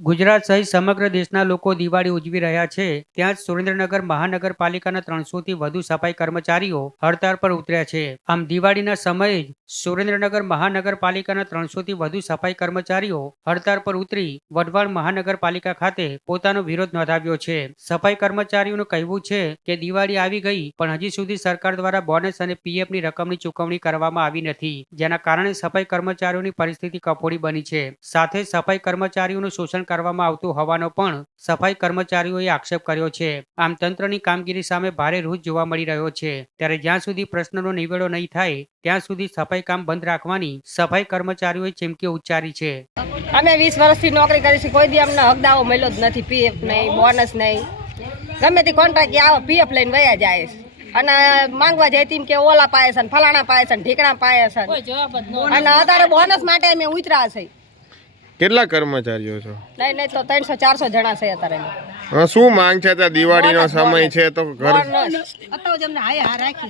ગુજરાત સહિત સમગ્ર દેશના લોકો દિવાળી ઉજવી રહ્યા છે ત્યાં જ સુરેન્દ્રનગર મહાનગરપાલિકાના 300થી વધુ સફાઈ કર્મચારીઓ હડતાળ પર ઉતર્યા છે। આમ દિવાળીના સમયે જ સુરેન્દ્રનગર મહાનગરપાલિકાના 300થી વધુ સફાઈ કર્મચારીઓ હડતાળ પર ઉતરી વઢવાણ મહાનગરપાલિકા ખાતે પોતાનો વિરોધ નોંધાવ્યો છે। સફાઈ કર્મચારીઓનું કહેવું છે કે દિવાળી આવી ગઈ પણ હજી સુધી સરકાર દ્વારા બોનસ અને પીએફની રકમની ચૂકવણી કરવામાં આવી નથી, જેના કારણે સફાઈ કર્મચારીઓની પરિસ્થિતિ કફોડી બની છે। સાથે સફાઈ કર્મચારીઓનું શોષણ કરવામાં આવતું હોવાનો પણ સફાઈ કર્મચારીઓએ આક્ષેપ કર્યો છે। આમ તંત્રની કામગીરી સામે ભારે રોષ જોવા મળી રહ્યો છે, ત્યારે જ્યાં સુધી પ્રશ્નનો નિવેડો નહીં થાય ત્યાં સુધી સફાઈ કામ બંધ રાખવાની સફાઈ કર્મચારીઓએ ચીમકી ઉચ્ચારી છે। અમે 20 વર્ષથી નોકરી કરી છે, કોઈ દી અમને હક દાવો મળ્યો જ નથી, પીએફ નહીં, બોનસ નહીં, ગમે તે કોન્ટ્રાક્ટ આવે પીએફ લઈને વયા જાય છે અને માંગવા જાય તેમ કે ઓલા પાય છે, ફલાણા પાય છે, ઢીકણા પાય છે અને અત્યારે બોનસ માટે અમે ઉતર્યા છે। કેટલા કર્મચારીઓ છો? નહીં તો 300-400 જણા છે અત્યારે। શું માંગ છે? દિવાળીનો સમય છે તો ઘર બોનસ અત્યારે જ અમને હાય હા રાખી